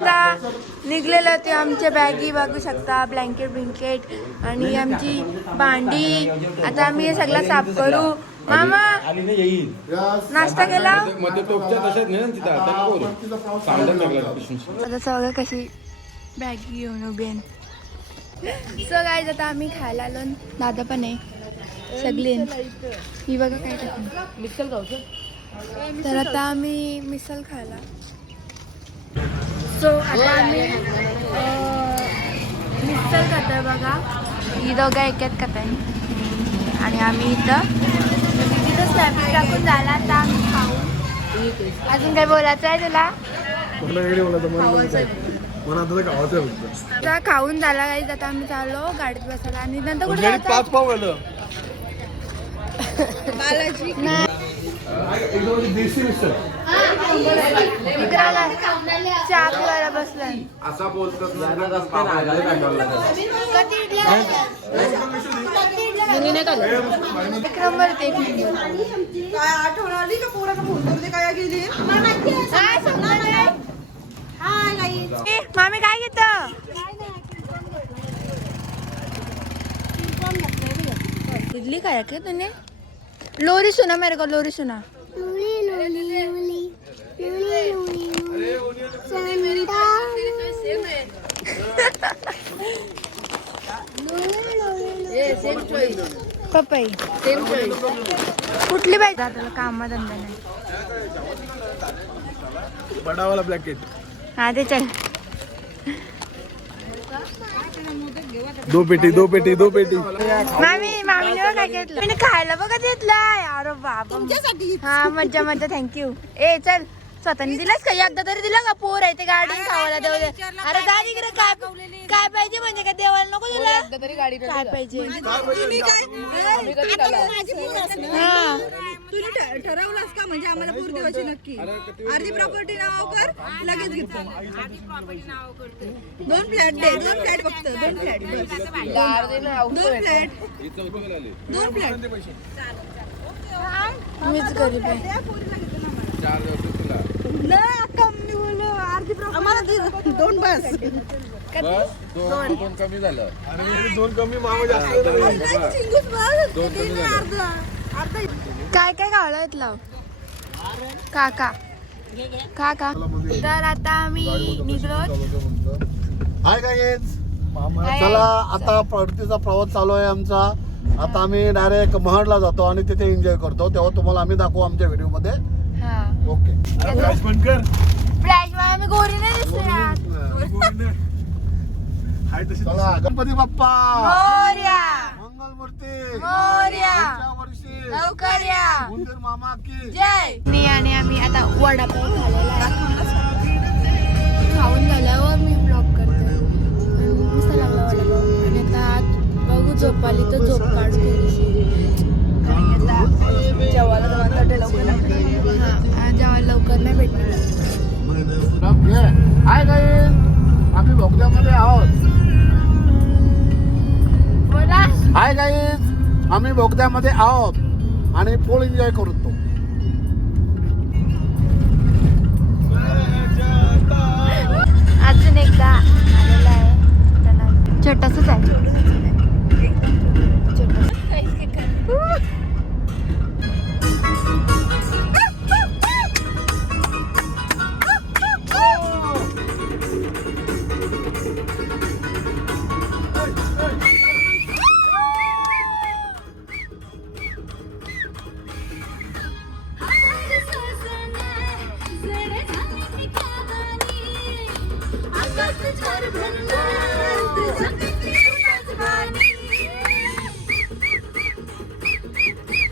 आता निघलेलं ते आमच्या बॅगी बघू शकता, ब्लँकेट ब्लिंकेट आणि आमची भांडी. आता आम्ही हे सगळं साफ करू. मामा नाश्ता केला? आता सगळं कशी बॅगी घेऊन उभी आहे. सो गाईज आता आम्ही खायला आलो. दादा पण आहे, सगळी ही बघा काय टाकून मिसल खाऊ. तर आता आम्ही मिसल खायला. सो आता आम्ही मिसल खातोय बघा. ही दोघं एकच खाताय आणि आम्ही तिथं स्वॅपिंग टाकून झाला. आता आम्ही खाऊ. अजून काय बोलायचं आहे तुला? आता खाऊन झाला काही. आता आम्ही चाललो गाडीत बसायला आणि नंतर कुठे बालाजी विक्राला चहा पिवायला बसलाय. असा बोलतात विक्रम वरती काय आठवण आली का पोराला फोन करते काय गेली मामी काय घेत? इडली काय के तूने? लोरी सुना मेरे को, लोरी सुना. पपई कुठली पाहिजे त्याला? कामा धंदा नाही. बडावाला ब्लॅकेट. हा ते चल. दो पेटी मामी काय घेतलं? मी खायला बघा घेतलाय. अरे बाबा हा मज्जा मज्जा. थँक्यू. ए चल, स्वतःने दिलास का? एकदा तरी दिला का? पोर आहे ते गाडी खावायला देऊ दे. अरे जा तिकडे. काय पाहिजे म्हणजे काय देवाला नको तुला? काय पाहिजे? हा तुम्ही ठरवलंस का म्हणजे आम्हाला पूर देवाची नक्की अर्धी प्रॉपर्टी नाव कर लगेच घेतो. 2 फ्लॅट दे. 2 फ्लॅट फक्त 2 फ्लॅट मीच गरीब आहे. अर्धी प्रॉपर्टी 2 बस. दोन कमी झालं. दोन कमी मामा जास्त. काय काय गावला इथला काका काका. तर आता आम्ही निघलो. हाय गाईज, चला आता परतीचा प्रवास चालू आहे आमचा. आता आम्ही डायरेक्ट महाडला जातो आणि तिथे एन्जॉय करतो. तेव्हा तुम्हाला आम्ही दाखवू आमच्या व्हिडिओ मध्ये. ओके. फ्लॅश आम्ही गोरी नाही दिसतो. चला गणपती बाप्पा मोरया, मंगलमूर्ती मोरया, वर्षी लवकर या. उंदीर मामा की जय. आणि आम्ही आता वडापाव खाल्लेला आहे. खाऊन झाल्यावर मी ब्लॉग करते. मस्त लागला वडापाव. आणि आता बघू झोप आली तर झोप काढू थोडीशी. आणि आता जेवायला लवकर नाही भेटणार. हाय गाईज, आम्ही बोगद्यामध्ये आहोत. बोला. हाय गाईज, आम्ही बोगद्यामध्ये आहोत आणि फुल एन्जॉय करतो. अजून एकदा आलेला आहे. छोटासाच आहे.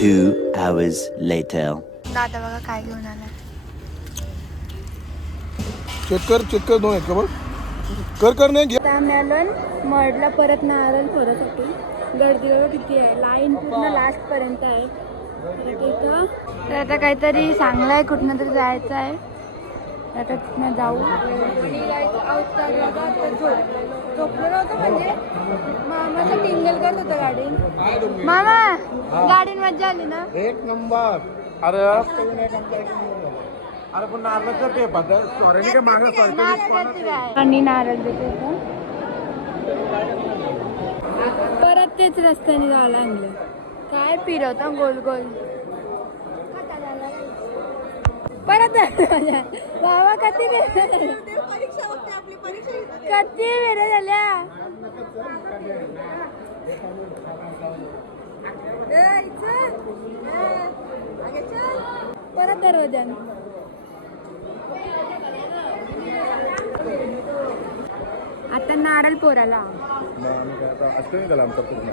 Two hours later. दादा बघा काय घेऊन आला. चेक कर 2 एक कर नाही घे. आता आम्ही आलो मडला परत नारळ फोडासाठी. गर्दी किती आहे, लाईन पूर्ण लास्ट पर्यंत आहे. तर आता काहीतरी चांगलं आहे, कुठनं तरी जायचं आहे. आता तिथनं जाऊ. झोपलो नव्हतं म्हणजे मामाचं टिंगल करत होतं गाडी. मामा गाडीन मज्जा आली ना? एक नंबर. अरे अरे पण नारळाचं ते पद्धत सॉरी काय मागं आणि नारळ देते का? परत तेच रस्त्याने जायला आणलं. काय फिरवता गोल गोल परत बाबा कधी परीक्षा बघते आपली परीक्षा कधी वेळ झाल्या. परत दरवाजान आता नारळ पोराला अष्टमी झाला आमचा पूर्ण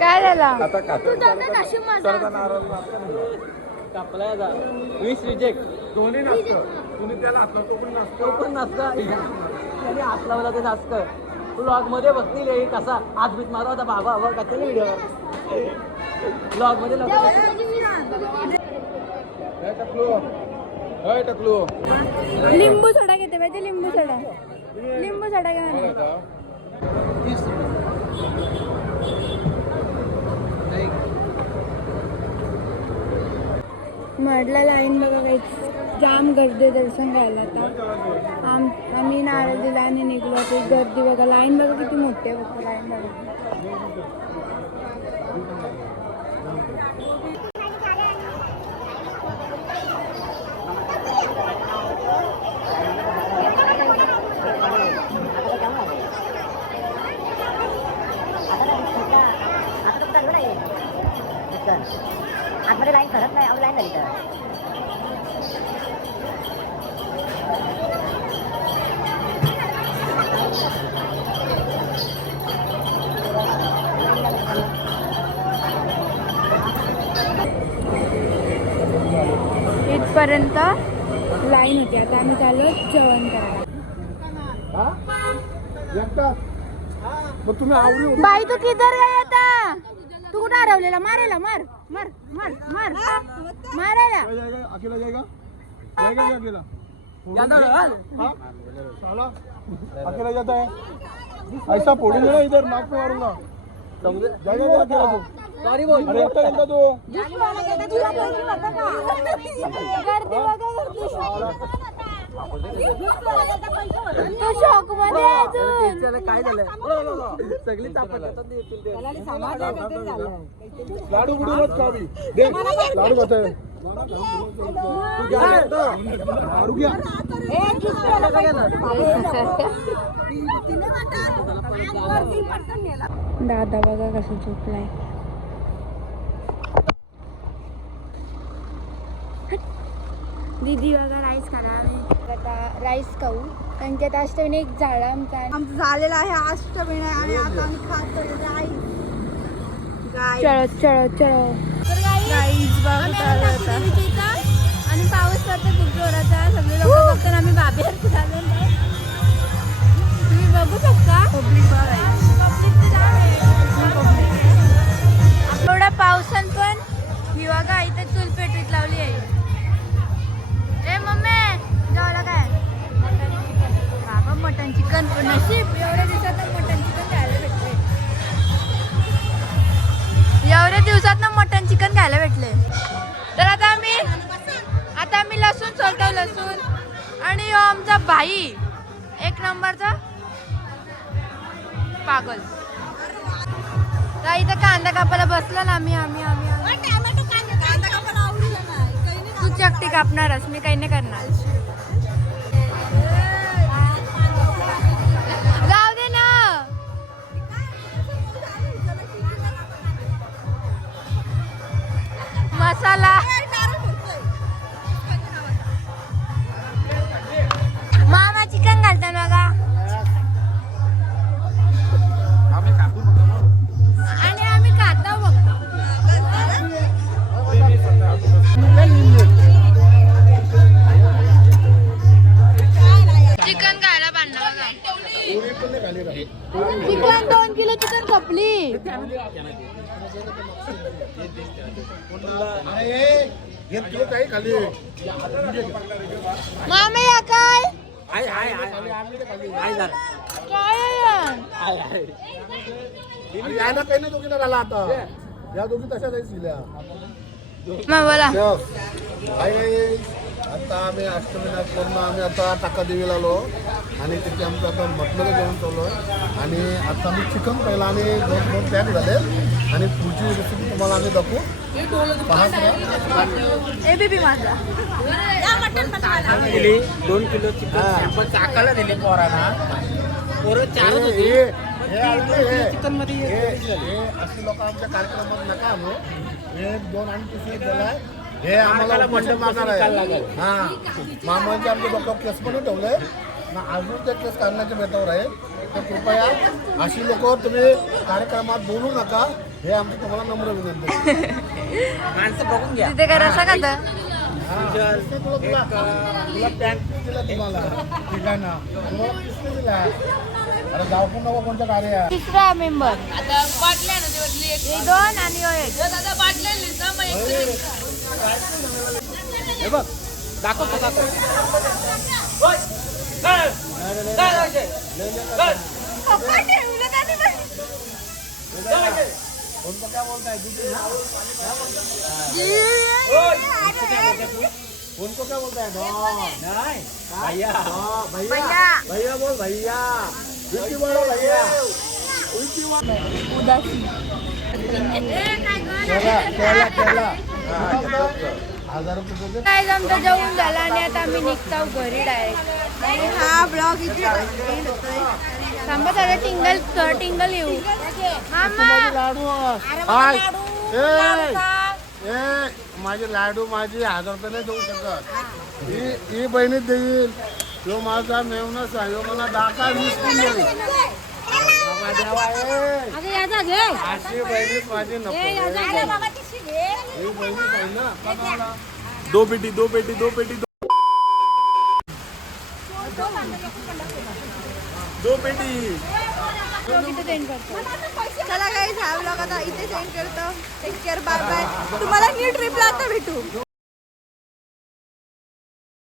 काय झालं आता वीस रिजेक्ट दोन्ही नसतं तुम्ही त्याला हातला तो पण नसतो तो पण नसतं त्याने हात लावला ते नसतं. तू लॉग मध्ये बघतील हे कसा हात बीत मारा होता बाबा हवा का व्हिडिओ ब्लॉग मध्ये टकलू लिंबू सोडा घेते पाहिजे. लिंबू सोडा घ्या. म्हटलं लाईन बघा काही जाम गर्दी दर्शन घ्यायला. आता आम्ही नारळ दिला आणि निघलो. ते गर्दी बघा. लाईन बघा किती मोठी आहे. बघा लाईन बघा. आतमध्ये लाईन करत नाही. लाईन झाली तर इथपर्यंत लाईन होती. आता आम्ही चाललो जेवण करायला. तुम्ही आवडी बाई तू किधर गई आता? तू कुठं हरवलेला? मारायला मार मार मार मार मारायला. अकेला जाएगा जाएगा क्या अकेला हाँ? साला अकेला जाता है ऐसा फोड़ेंगे ना इधर नाक पे मारूंगा जाएगा क्या अकेला तू सॉरी बोल अरे एकटा गेलता तू तू शॉक मध्ये आहे अजून. त्याला काय झालंय सगळी तापत लाडू बुडू मत खा भी देख लाडू बताए दारू क्या दादा बघा कसं झोपलाय. दीदी बघा राईस खाणार. आता राईस खाऊ कारण की आता अष्टमीने एक झाड आमचा आमचं झालेलं आहे अष्टमी आणि आता आम्ही खातो राईस. चलो आणि पाऊस पडतो खूप जोराचा. सगळे लोक बघतात. आम्ही बाबेर झालो नाही. तुम्ही बघू शकता एवढा पावसान पण ही बघा इथे चूल पेटवीत लावली आहे. ए मम्मी जेवला काय? बाबा मटन चिकन नशीब एवढ्या दिवसात मटन चिकन खायला भेटले. एवढ्या दिवसात मटन चिकन खायला भेटले. तर आता आम्ही लसूण सोलतो. लसूण आणि आमचा भाई एक नंबरचा पागल. इथं कांदा कापायला बसला ना आम्ही तू चकटी कापणारच. मी काही नाही करणार. जाऊ दे ना. मसाला मामा चिकन घालता ना का? आणि आम्ही खातो बघतो. हे तुला काही खाली मामी या काय हाय हाय हाय हाय जरा काय हाय हाय आणि यायला काही नाही दोघीला झाला आता या दोघी तशाच आहेत सिल्या मग बोला हाय आता आम्ही अष्टविनायक करून आम्ही आता टाका देवीला आलो आणि तिथे आमचं आता मटणाचं जेवण चालू आहे आणि आता मी चिकन पहिला आणि दोन पॅक झाले आणि पुढची रेसिपी तुम्हाला आम्ही दाखवू ए बेबी माझा दिली 2 किलो चिकन सॅम्पल चाकाला दिली पोरांना पोरं 4च होते चिकन मध्ये असे लोक आमच्या कार्यक्रमात नका आणू 1 2 आणि तिसरे गेलाय हे आम्हाला मटण मागणार आहे हा मामांचे आमच्या डोक्यावर केस पण ठेवले ना अजून ते केस काढण्याच्या बेतावर आहे तर कृपया अशी लोक तुम्ही कार्यक्रमात बोलू नका हे आमचं तुम्हाला नम्र विनंती माणसं बघून घ्या तिथे काय रसा खाता तुला पॅन्ट दिला तुम्हाला ठिकाणा तुला किसने दिला अरे जाऊ पण नको कोणतं कार्य आहे तिसरा मेंबर हे 2 आणि ह्यो 1 हे बघ दाखव कोणतं काय बोलताय कोणतं काय बोलताय नाही भैया भैया भैया बोल भैया उलटी बोलो भैया उलटी उदासी केला 1000 रुपये काय आमचं जेवण झालं आणि आता आम्ही निघतो घरी डायरेक्ट हा ब्लॉग इथे end होतोय. थांबा जरा टिंगल येऊ लाडू हाय ए माझे लाडू माझी 1000 रुपये नाही देऊ शकत ही बहिणीत देईल तो माझा मेवणच आहे ह्यो मला 10 का 20 पण देईल अशी बहिणीच माझी नको ही बहिणीच आहे ना 2 पेटी 2 पेटी 2 पेटी 2 पेटी चला गाईज हा ब्लॉग आता इथे सेंड करतो टेक केअर बाय बाय तुम्हाला न्यू ट्रिपला आता भेटू